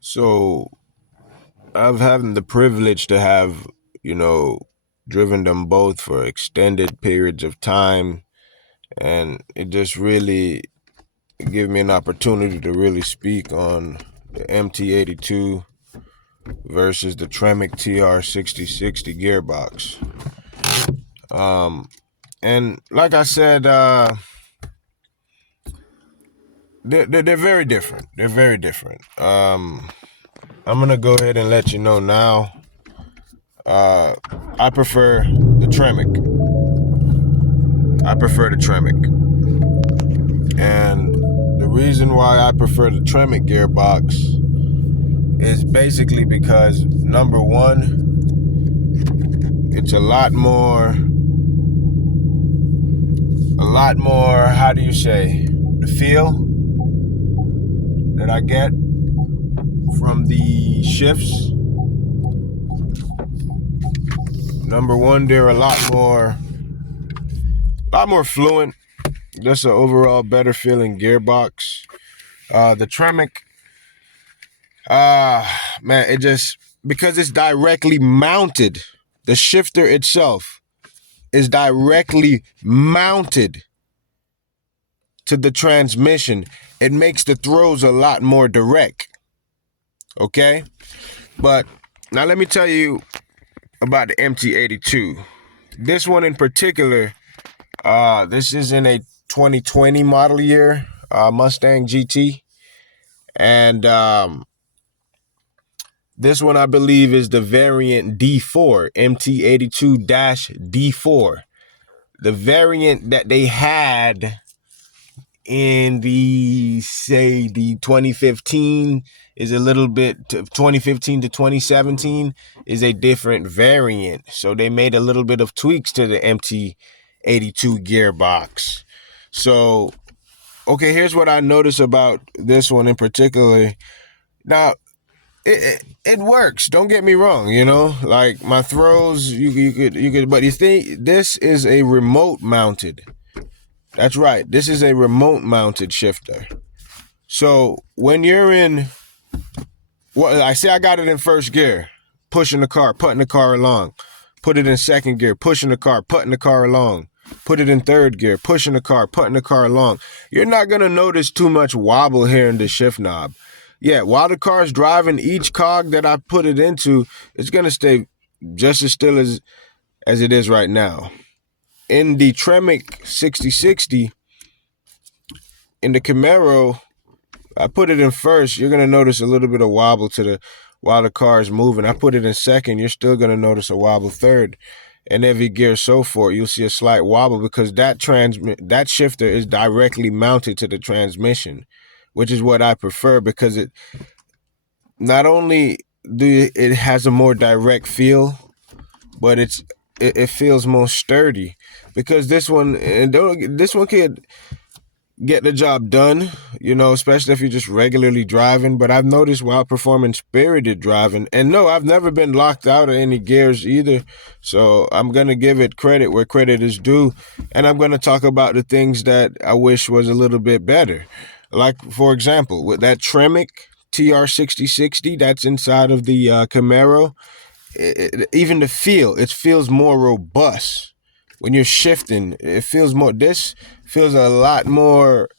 So I've had the privilege to have, you know, driven them both for extended periods of time. And it just really gave me an opportunity to really speak on the MT82 versus the Tremec TR 6060 gearbox. And like I said, they're very different. They're very different. I'm going to go ahead and let you know now. I prefer the Tremec. I prefer the Tremec. And the reason why I prefer the Tremec gearbox is basically because, number one, it's a lot more, how do you say, the feel that I get from the shifts. Number one, they're a lot more fluent. Just an overall better feeling gearbox. The Tremec, man, it just, because it's directly mounted, the shifter itself is directly mounted to the transmission. It makes the throws a lot more direct. Okay? But now let me tell you about the MT82. This one in particular, this is in a 2020 model year Mustang GT. And this one, I believe, is the variant D4, MT82-D4. The variant that they had in the 2015 is a little bit, 2015 to 2017 is a different variant. So they made a little bit of tweaks to the MT82 gearbox. So, okay, here's what I noticed about this one in particular. Now, it works. Don't get me wrong. Like my throws, you could, but you think this is a remote mounted. That's right. This is a remote mounted shifter. So when you're in, well, I say I got it in first gear, pushing the car, putting the car along. Put it in second gear, pushing the car, putting the car along. Put it in third gear, pushing the car, putting the car along. You're not going to notice too much wobble here in the shift knob. Yeah, while the car's driving, each cog that I put it into, it's going to stay just as still as it is right now. In the Tremec 6060, in the Camaro, I put it in first. You're going to notice a little bit of wobble while the car is moving. I put it in second. You're still going to notice a wobble third. And every gear so forth, you'll see a slight wobble because that shifter is directly mounted to the transmission, which is what I prefer because it not only it has a more direct feel, but it feels more sturdy because this one could get the job done, especially if you're just regularly driving. But I've noticed while performing spirited driving, and no, I've never been locked out of any gears either. So I'm going to give it credit where credit is due. And I'm going to talk about the things that I wish was a little bit better. Like, for example, with that Tremec TR 6060 that's inside of the Camaro, even the feel, it feels more robust. When you're shifting, it feels more, this feels a lot more,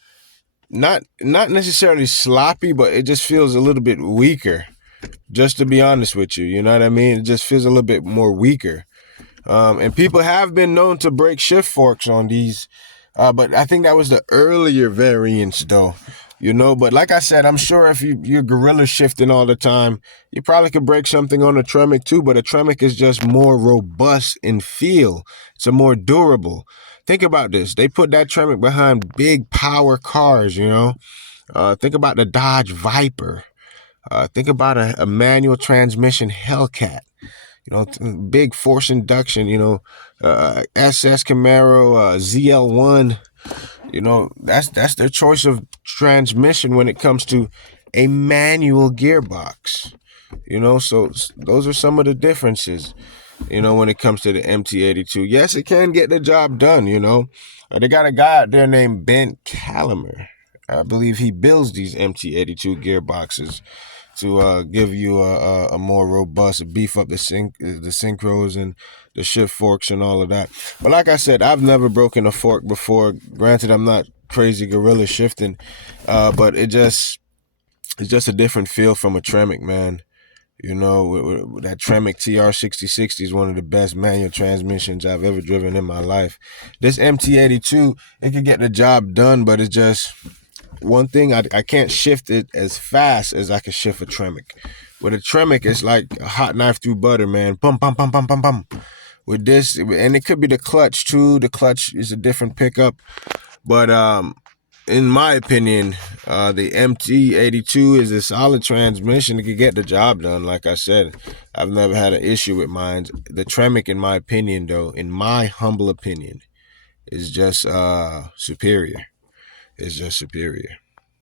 not necessarily sloppy, but it just feels a little bit weaker, just to be honest with you. You know what I mean? It just feels a little bit more weaker. And people have been known to break shift forks on these, but I think that was the earlier variants though. But like I said, I'm sure if you're gorilla shifting all the time, you probably could break something on a Tremec too, but a Tremec is just more robust in feel. It's a more durable. Think about this. They put that Tremec behind big power cars, Think about the Dodge Viper. Think about a manual transmission Hellcat. Big force induction, SS Camaro, ZL1. That's their choice of transmission when it comes to a manual gearbox. So those are some of the differences, when it comes to the MT82. Yes, it can get the job done, They got a guy out there named Ben Calamer. I believe he builds these MT82 gearboxes. to give you a more robust, beef up the synchros and the shift forks and all of that. But like I said, I've never broken a fork before. Granted, I'm not crazy gorilla shifting, but it's just a different feel from a Tremec, man. You know, that Tremec TR 6060 is one of the best manual transmissions I've ever driven in my life. This MT82, it can get the job done, but it's just one thing, I can't shift it as fast as I can shift a Tremec. With a Tremec, it's like a hot knife through butter, man. Pum, pum, pum, pum, pum, pum. With this, and it could be the clutch too. The clutch is a different pickup. But in my opinion, the MT82 is a solid transmission. It can get the job done. Like I said, I've never had an issue with mine. The Tremec, in my opinion, though, in my humble opinion, is just superior. It's just superior.